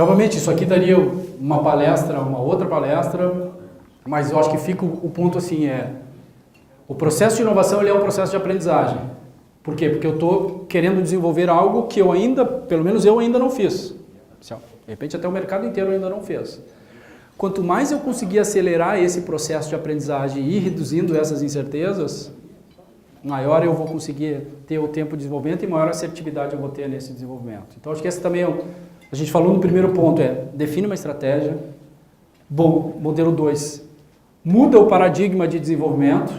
E, obviamente, isso aqui daria uma palestra, uma outra palestra, mas eu acho que fica o ponto assim, o processo de inovação ele é um processo de aprendizagem. Por quê? Porque eu estou querendo desenvolver algo que eu ainda, pelo menos eu ainda não fiz. De repente até o mercado inteiro ainda não fez. Quanto mais eu conseguir acelerar esse processo de aprendizagem e ir reduzindo essas incertezas, maior eu vou conseguir ter o tempo de desenvolvimento e maior assertividade eu vou ter nesse desenvolvimento. Então acho que esse também a gente falou no primeiro ponto, define uma estratégia. Bom, modelo 2, muda o paradigma de desenvolvimento,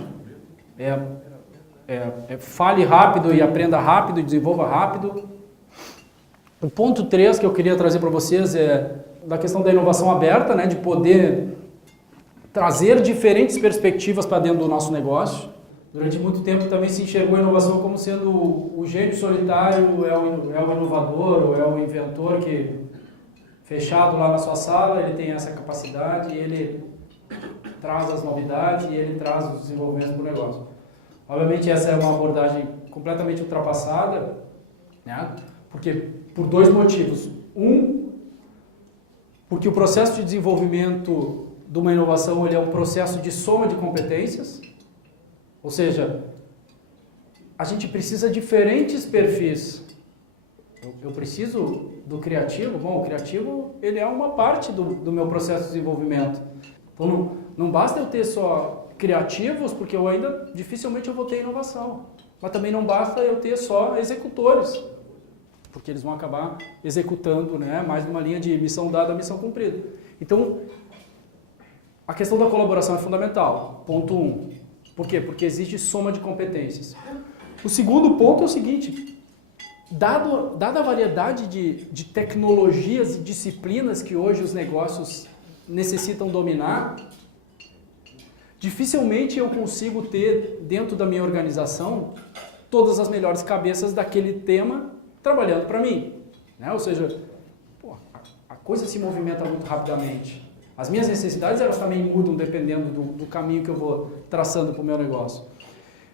fale rápido e aprenda rápido e desenvolva rápido. O ponto 3 que eu queria trazer para vocês é da questão da inovação aberta, né, de poder trazer diferentes perspectivas para dentro do nosso negócio. Durante muito tempo também se enxergou a inovação como sendo o gênio solitário, é o inovador, ou é o inventor que, fechado lá na sua sala, ele tem essa capacidade, ele traz as novidades e ele traz os desenvolvimentos para o negócio. Obviamente essa é uma abordagem completamente ultrapassada, né? Porque, por dois motivos. Porque o processo de desenvolvimento de uma inovação ele é um processo de soma de competências, ou seja, a gente precisa de diferentes perfis. Eu preciso do criativo, o criativo ele é uma parte do meu processo de desenvolvimento. Então não basta eu ter só criativos, porque dificilmente eu vou ter inovação. Mas também não basta eu ter só executores, porque eles vão acabar executando, né, mais numa linha de missão dada, missão cumprida. Então, a questão da colaboração é fundamental, ponto 1. Por quê? Porque existe soma de competências. O segundo ponto é o seguinte, dada a variedade de tecnologias e disciplinas que hoje os negócios necessitam dominar, dificilmente eu consigo ter dentro da minha organização todas as melhores cabeças daquele tema trabalhando para mim, né? Ou seja, a coisa se movimenta muito rapidamente. As minhas necessidades elas também mudam dependendo do caminho que eu vou traçando para o meu negócio.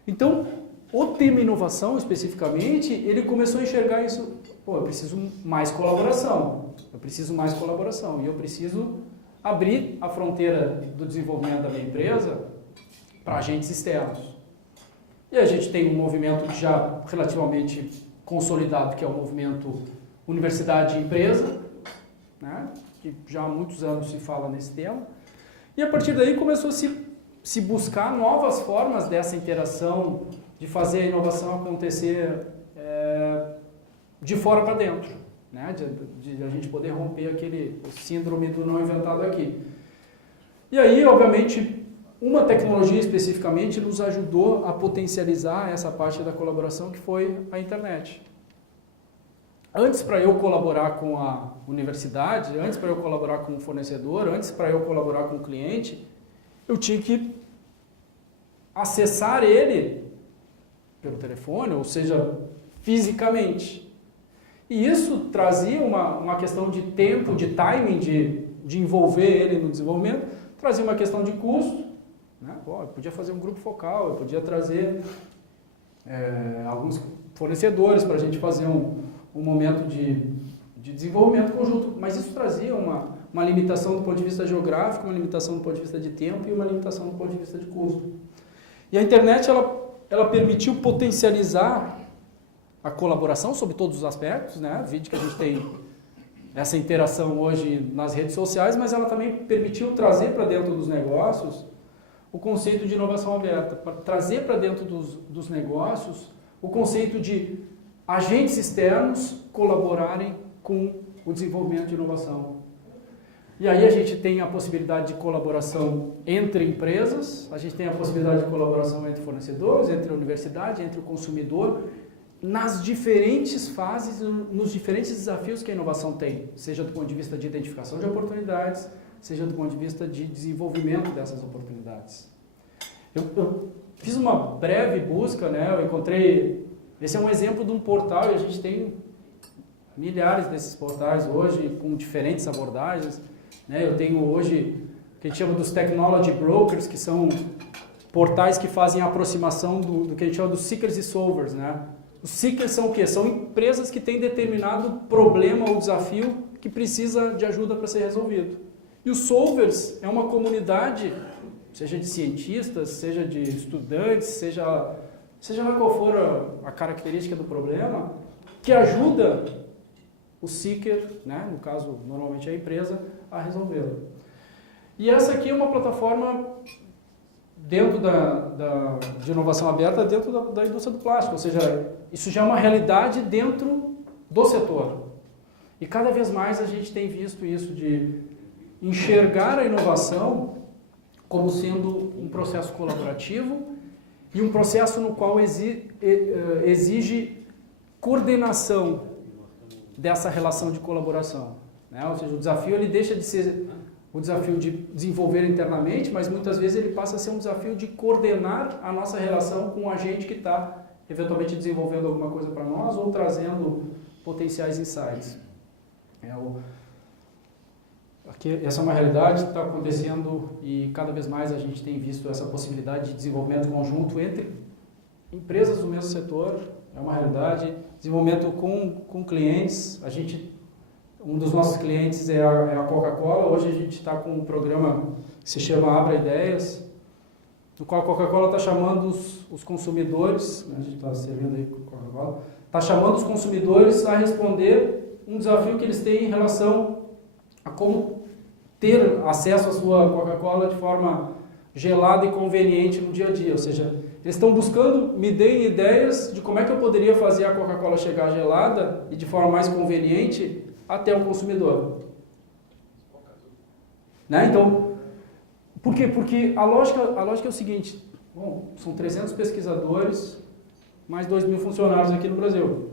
Então, o tema inovação especificamente, ele começou a enxergar isso, eu preciso mais colaboração, e eu preciso abrir a fronteira do desenvolvimento da minha empresa para agentes externos. E a gente tem um movimento já relativamente consolidado, que é o movimento universidade e empresa, né? Que já há muitos anos se fala nesse tema. E a partir daí começou a se buscar novas formas dessa interação, de fazer a inovação acontecer de fora para dentro, né? De a gente poder romper aquele síndrome do não inventado aqui. E aí, obviamente, uma tecnologia especificamente nos ajudou a potencializar essa parte da colaboração, que foi a internet. Antes, para eu colaborar com a universidade, antes para eu colaborar com o fornecedor, antes para eu colaborar com o cliente, eu tinha que acessar ele pelo telefone, ou seja, fisicamente. E isso trazia uma questão de tempo, de timing, de envolver ele no desenvolvimento, trazia uma questão de custo, né? Eu podia fazer um grupo focal, eu podia trazer alguns fornecedores para a gente fazer um momento de desenvolvimento conjunto, mas isso trazia uma limitação do ponto de vista geográfico, uma limitação do ponto de vista de tempo e uma limitação do ponto de vista de custo. E a internet, ela permitiu potencializar a colaboração sobre todos os aspectos, né? Vídeo que a gente tem essa interação hoje nas redes sociais, mas ela também permitiu trazer para dentro dos negócios o conceito de inovação aberta, para trazer para dentro dos negócios o conceito de agentes externos colaborarem com o desenvolvimento de inovação. E aí a gente tem a possibilidade de colaboração entre empresas, a gente tem a possibilidade de colaboração entre fornecedores, entre a universidade, entre o consumidor, nas diferentes fases, nos diferentes desafios que a inovação tem, seja do ponto de vista de identificação de oportunidades, seja do ponto de vista de desenvolvimento dessas oportunidades. Eu fiz uma breve busca, né? Eu encontrei, esse é um exemplo de um portal, e a gente tem milhares desses portais hoje, com diferentes abordagens, né? Eu tenho hoje o que a gente chama dos Technology Brokers, que são portais que fazem a aproximação do que a gente chama dos seekers e solvers, né? Os seekers são o quê? São empresas que têm determinado problema ou desafio que precisa de ajuda para ser resolvido. E os solvers é uma comunidade, seja de cientistas, seja de estudantes, seja lá qual for a característica do problema, que ajuda o seeker, né, no caso, normalmente a empresa, a resolvê-lo. E essa aqui é uma plataforma dentro de inovação aberta, dentro da indústria do plástico, ou seja, isso já é uma realidade dentro do setor. E cada vez mais a gente tem visto isso de enxergar a inovação como sendo um processo colaborativo e um processo no qual exige coordenação dessa relação de colaboração, né? Ou seja, o desafio ele deixa de ser o desafio de desenvolver internamente, mas muitas vezes ele passa a ser um desafio de coordenar a nossa relação com o agente que está eventualmente desenvolvendo alguma coisa para nós ou trazendo potenciais insights. Essa é uma realidade que está acontecendo e cada vez mais a gente tem visto essa possibilidade de desenvolvimento conjunto entre empresas do mesmo setor, é uma realidade, desenvolvimento com clientes. Um dos nossos clientes é a Coca-Cola. Hoje a gente está com um programa que se chama Abra Ideias, no qual a Coca-Cola está chamando os consumidores, né, a gente está servindo aí com a Coca-Cola, está chamando os consumidores a responder um desafio que eles têm em relação a como ter acesso à sua Coca-Cola de forma gelada e conveniente no dia a dia. Ou seja, eles estão buscando, me deem ideias de como é que eu poderia fazer a Coca-Cola chegar gelada e de forma mais conveniente até o consumidor. Né? Então, por quê? Porque a lógica é o seguinte, bom, são 300 pesquisadores, mais 2.000 funcionários aqui no Brasil.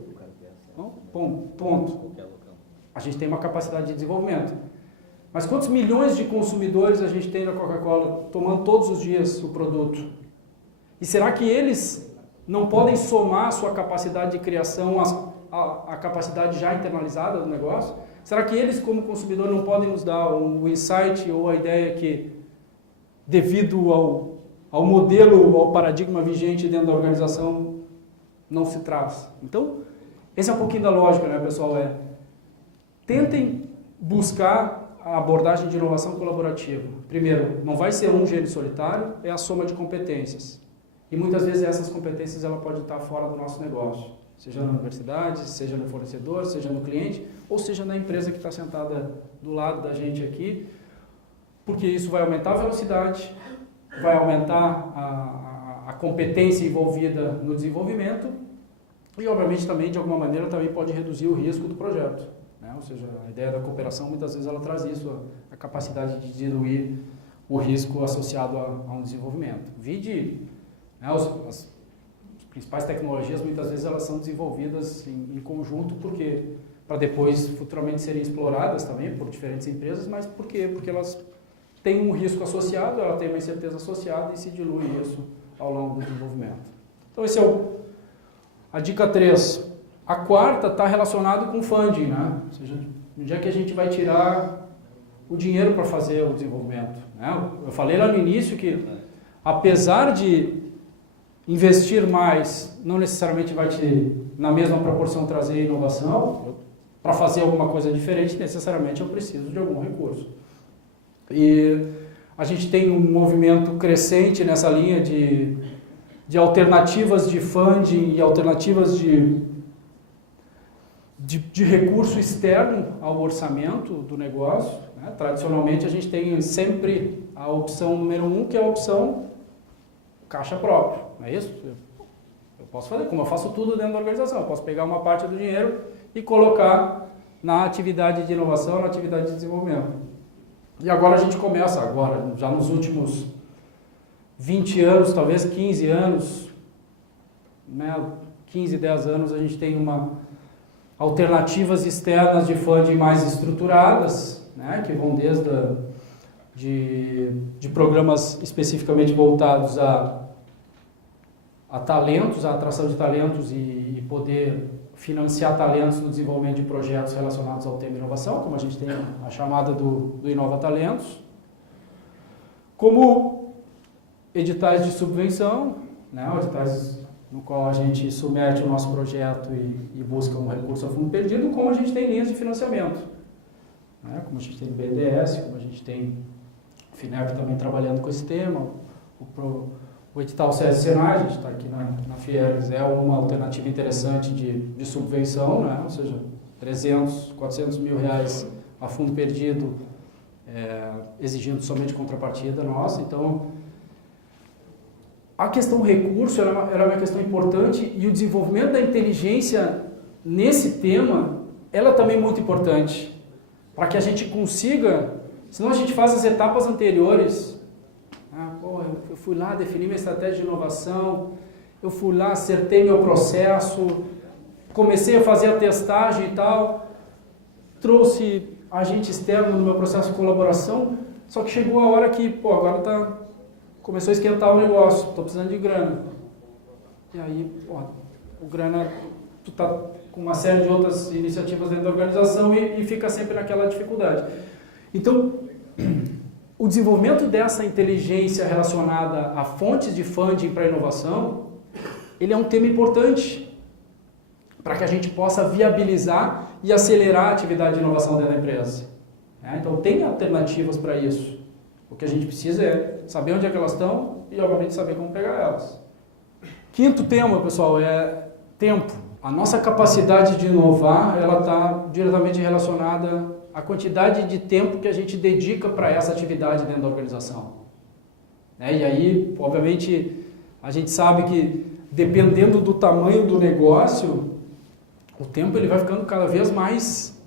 Bom, ponto. A gente tem uma capacidade de desenvolvimento. Mas quantos milhões de consumidores a gente tem da Coca-Cola tomando todos os dias o produto? E será que eles não podem somar a sua capacidade de criação a capacidade já internalizada do negócio? Será que eles, como consumidor, não podem nos dar um insight ou a ideia que, devido ao modelo, ao paradigma vigente dentro da organização, não se traz? Então, esse é um pouquinho da lógica, né, pessoal? Tentem buscar a abordagem de inovação colaborativa. Primeiro, não vai ser um gênio solitário, é a soma de competências. E muitas vezes essas competências ela pode estar fora do nosso negócio. Seja na universidade, seja no fornecedor, seja no cliente, ou seja na empresa que está sentada do lado da gente aqui, porque isso vai aumentar a velocidade, vai aumentar a competência envolvida no desenvolvimento e, obviamente, também, de alguma maneira, também pode reduzir o risco do projeto. Né? Ou seja, a ideia da cooperação, muitas vezes, ela traz isso, a capacidade de diluir o risco associado a um desenvolvimento. Vide, né, as principais tecnologias, muitas vezes, elas são desenvolvidas em conjunto, porque para depois, futuramente, serem exploradas também por diferentes empresas, mas por quê? Porque elas têm um risco associado, ela tem uma incerteza associada e se dilui isso ao longo do desenvolvimento. Então, esse é a dica 3. A quarta está relacionada com funding, né? Ou seja, no dia que a gente vai tirar o dinheiro para fazer o desenvolvimento. Né? Eu falei lá no início que, apesar de investir mais, não necessariamente vai na mesma proporção trazer inovação. Para fazer alguma coisa diferente, necessariamente eu preciso de algum recurso. E a gente tem um movimento crescente nessa linha de alternativas de funding e alternativas de recurso externo ao orçamento do negócio. Né? Tradicionalmente, a gente tem sempre a opção número 1, que é a opção caixa própria. Não é isso? Eu posso fazer, como eu faço tudo dentro da organização, eu posso pegar uma parte do dinheiro e colocar na atividade de inovação, na atividade de desenvolvimento. E agora a gente começa, já nos últimos 20 anos, talvez 15 anos, né, 15, 10 anos, a gente tem alternativas externas de funding mais estruturadas, né, que vão desde de programas especificamente voltados a talentos, a atração de talentos e poder financiar talentos no desenvolvimento de projetos relacionados ao tema inovação, como a gente tem a chamada do Inova Talentos, como editais de subvenção, né, editais no qual a gente submete o nosso projeto e busca um recurso a fundo perdido, como a gente tem linhas de financiamento, né? Como a gente tem o BNDES, como a gente tem o FINEP também trabalhando com esse tema, o edital SESI Senai, a gente está aqui na Fieres, é uma alternativa interessante de subvenção, né? Ou seja, 300, 400 mil reais a fundo perdido, exigindo somente contrapartida nossa. Então, a questão recurso ela é uma questão importante e o desenvolvimento da inteligência nesse tema, ela também é muito importante, para que a gente consiga, senão a gente faz as etapas anteriores. Eu fui lá, defini minha estratégia de inovação, eu fui lá, acertei meu processo, comecei a fazer a testagem e tal, trouxe agente externo no meu processo de colaboração, só que chegou a hora que, agora começou a esquentar o negócio, estou precisando de grana. E aí, o grana, tu tá com uma série de outras iniciativas dentro da organização e fica sempre naquela dificuldade. Então, o desenvolvimento dessa inteligência relacionada a fontes de funding para inovação, ele é um tema importante para que a gente possa viabilizar e acelerar a atividade de inovação dentro da empresa. Então, tem alternativas para isso. O que a gente precisa é saber onde é que elas estão e, obviamente, saber como pegar elas. Quinto tema, pessoal, é tempo. A nossa capacidade de inovar, ela está diretamente relacionada à quantidade de tempo que a gente dedica para essa atividade dentro da organização. E aí, obviamente, a gente sabe que, dependendo do tamanho do negócio, o tempo ele vai ficando cada vez mais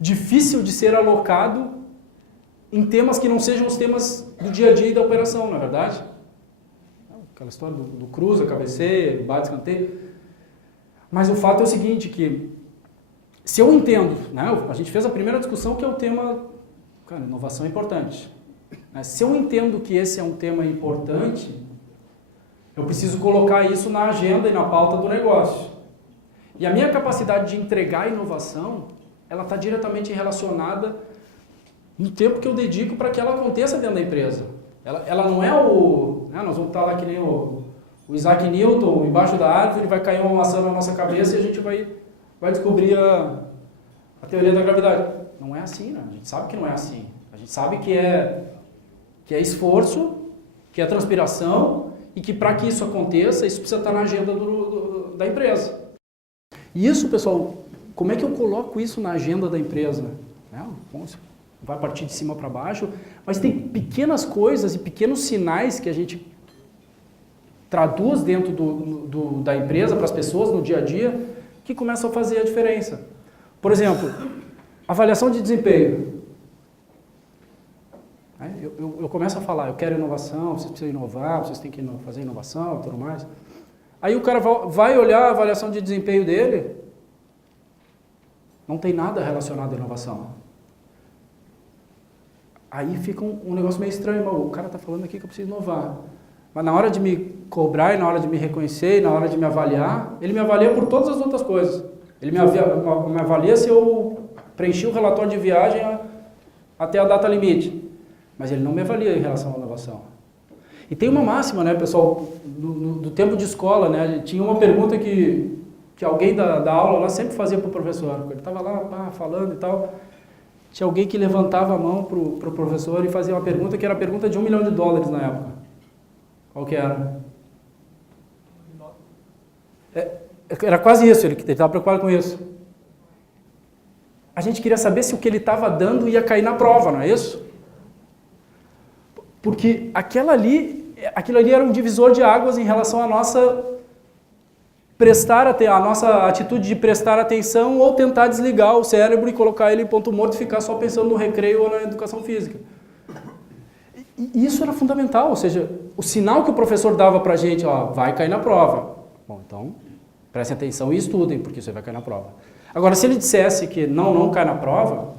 difícil de ser alocado em temas que não sejam os temas do dia a dia e da operação, não é verdade? Aquela história do cruza, cabeceia, bate, escanteio. Mas o fato é o seguinte, que se eu entendo, a gente fez a primeira discussão que é o tema, inovação é importante. Se eu entendo que esse é um tema importante, eu preciso colocar isso na agenda e na pauta do negócio. E a minha capacidade de entregar inovação, ela está diretamente relacionada no tempo que eu dedico para que ela aconteça dentro da empresa. Ela não é nós vamos estar lá que nem o Isaac Newton, embaixo da árvore, vai cair uma maçã na nossa cabeça e a gente vai descobrir a teoria da gravidade. Não é assim, né? A gente sabe que não é assim. A gente sabe que é esforço, que é transpiração e que para que isso aconteça, isso precisa estar na agenda da empresa. E isso, pessoal, como é que eu coloco isso na agenda da empresa? Vai partir de cima para baixo, mas tem pequenas coisas e pequenos sinais que a gente traduz dentro da empresa para as pessoas no dia a dia que começam a fazer a diferença. Por exemplo, avaliação de desempenho. Eu começo a falar, eu quero inovação, vocês precisam inovar, vocês têm que fazer inovação e tudo mais. Aí o cara vai olhar a avaliação de desempenho dele, não tem nada relacionado à inovação. Aí fica um negócio meio estranho, o cara está falando aqui que eu preciso inovar. Mas na hora de me cobrar, e na hora de me reconhecer, e na hora de me avaliar, ele me avalia por todas as outras coisas. Ele me avalia se eu preenchi o relatório de viagem até a data limite. Mas ele não me avalia em relação à inovação. E tem uma máxima, pessoal, do tempo de escola, tinha uma pergunta que alguém da aula lá sempre fazia para o professor. Ele estava lá falando e tal. Tinha alguém que levantava a mão para o professor e fazia uma pergunta que era a pergunta de $1 milhão na época. Qual que era? Era quase isso, ele estava preocupado com isso. A gente queria saber se o que ele estava dando ia cair na prova, não é isso? Porque aquilo ali era um divisor de águas em relação à nossa a nossa atitude de prestar atenção ou tentar desligar o cérebro e colocar ele em ponto morto e ficar só pensando no recreio ou na educação física. E isso era fundamental, ou seja, o sinal que o professor dava para a gente, vai cair na prova. Bom, então, prestem atenção e estudem, porque isso aí vai cair na prova. Agora, se ele dissesse que não cai na prova,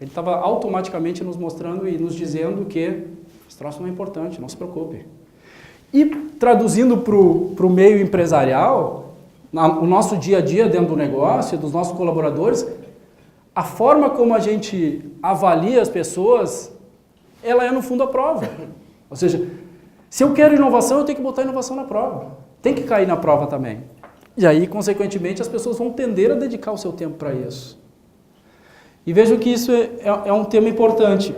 ele estava automaticamente nos mostrando e nos dizendo que esse troço não é importante, não se preocupe. E traduzindo para o meio empresarial, o nosso dia a dia dentro do negócio, dos nossos colaboradores, a forma como a gente avalia as pessoas, ela é no fundo a prova. Ou seja, se eu quero inovação, eu tenho que botar inovação na prova. tem que cair na prova também. E aí, consequentemente, as pessoas vão tender a dedicar o seu tempo para isso. E vejo que isso é um tema importante.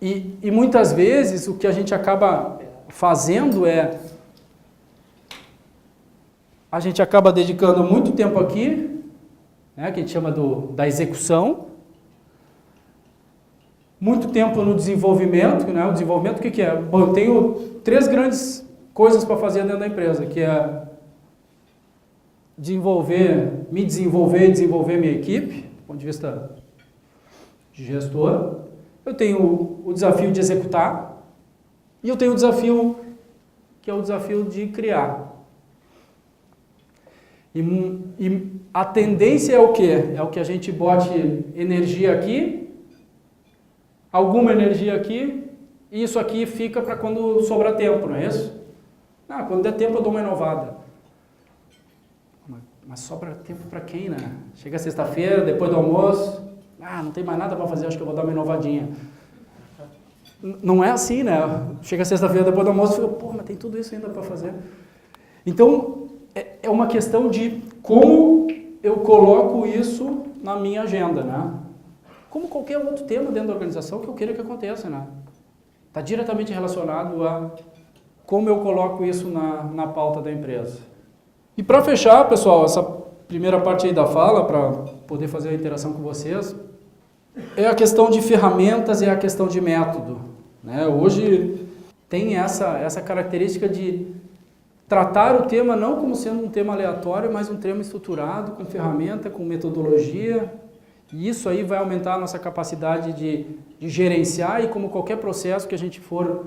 E muitas vezes o que a gente acaba fazendo a gente acaba dedicando muito tempo aqui, né, que a gente chama da execução, muito tempo no desenvolvimento, né, o desenvolvimento o que é? Bom, eu tenho 3 grandes coisas para fazer dentro da empresa, que é me desenvolver e desenvolver minha equipe, do ponto de vista de gestor. Eu tenho o desafio de executar e eu tenho o desafio que é o desafio de criar. E a tendência é o quê? É o que a gente bote energia aqui, alguma energia aqui, e isso aqui fica para quando sobrar tempo, não é isso? Quando der tempo eu dou uma inovada. Mas sobra tempo para quem, né? Chega sexta-feira, depois do almoço, não tem mais nada para fazer, acho que eu vou dar uma inovadinha. Não é assim, né? Chega sexta-feira, depois do almoço, eu fico, mas tem tudo isso ainda para fazer. Então, é uma questão de como eu coloco isso na minha agenda, né? Como qualquer outro tema dentro da organização que eu queira que aconteça, né? Está diretamente relacionado a como eu coloco isso na pauta da empresa. E para fechar, pessoal, essa primeira parte aí da fala, para poder fazer a interação com vocês, é a questão de ferramentas e a questão de método, né? Hoje tem essa característica de tratar o tema não como sendo um tema aleatório, mas um tema estruturado, com ferramenta, com metodologia, e isso aí vai aumentar a nossa capacidade de gerenciar, e como qualquer processo que a gente for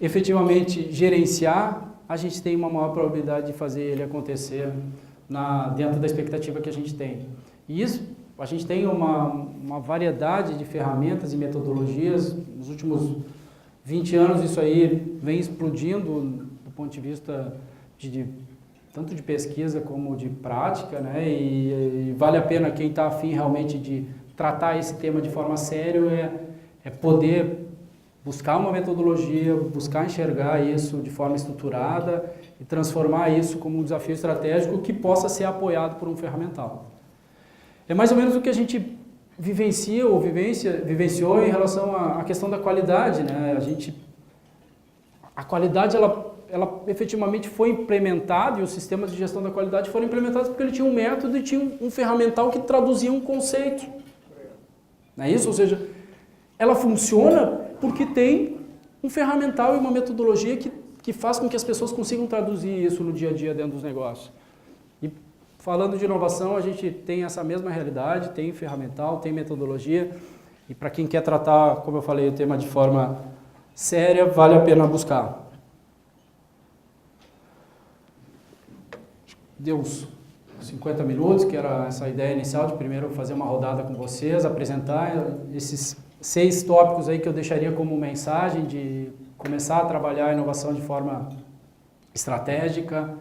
efetivamente gerenciar, a gente tem uma maior probabilidade de fazer ele acontecer dentro da expectativa que a gente tem. E isso, a gente tem uma variedade de ferramentas e metodologias. Nos últimos 20 anos isso aí vem explodindo do ponto de vista tanto de pesquisa como de prática, né? E vale a pena quem está afim realmente de tratar esse tema de forma séria, poder buscar uma metodologia, buscar enxergar isso de forma estruturada e transformar isso como um desafio estratégico que possa ser apoiado por um ferramental. É mais ou menos o que a gente vivencia ou vivenciou em relação à questão da qualidade, né? A qualidade, ela efetivamente foi implementada, e os sistemas de gestão da qualidade foram implementados porque ele tinha um método e tinha um ferramental que traduzia um conceito. Não é isso? Ou seja, ela funciona porque tem um ferramental e uma metodologia que faz com que as pessoas consigam traduzir isso no dia a dia dentro dos negócios. E falando de inovação, a gente tem essa mesma realidade, tem ferramental, tem metodologia, e para quem quer tratar, como eu falei, o tema de forma séria, vale a pena buscar. Deu uns 50 minutos, que era essa ideia inicial de primeiro fazer uma rodada com vocês, apresentar esses 6 tópicos aí que eu deixaria como mensagem de começar a trabalhar a inovação de forma estratégica,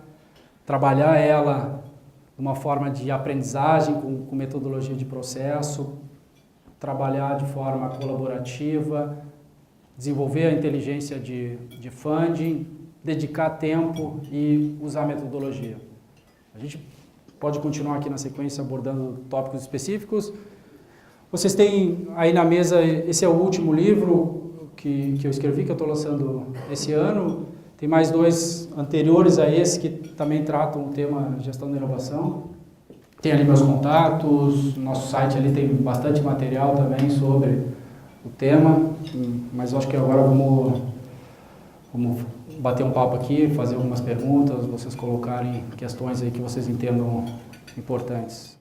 trabalhar ela de uma forma de aprendizagem com metodologia de processo, trabalhar de forma colaborativa, desenvolver a inteligência de funding, dedicar tempo e usar metodologia. A gente pode continuar aqui na sequência abordando tópicos específicos. Vocês têm aí na mesa, esse é o último livro que eu escrevi, que eu estou lançando esse ano. Tem mais 2 anteriores a esse que também tratam o tema gestão da inovação. Tem ali meus contatos, nosso site ali tem bastante material também sobre o tema, mas eu acho que agora vamos bater um papo aqui, fazer algumas perguntas, vocês colocarem questões aí que vocês entendam importantes.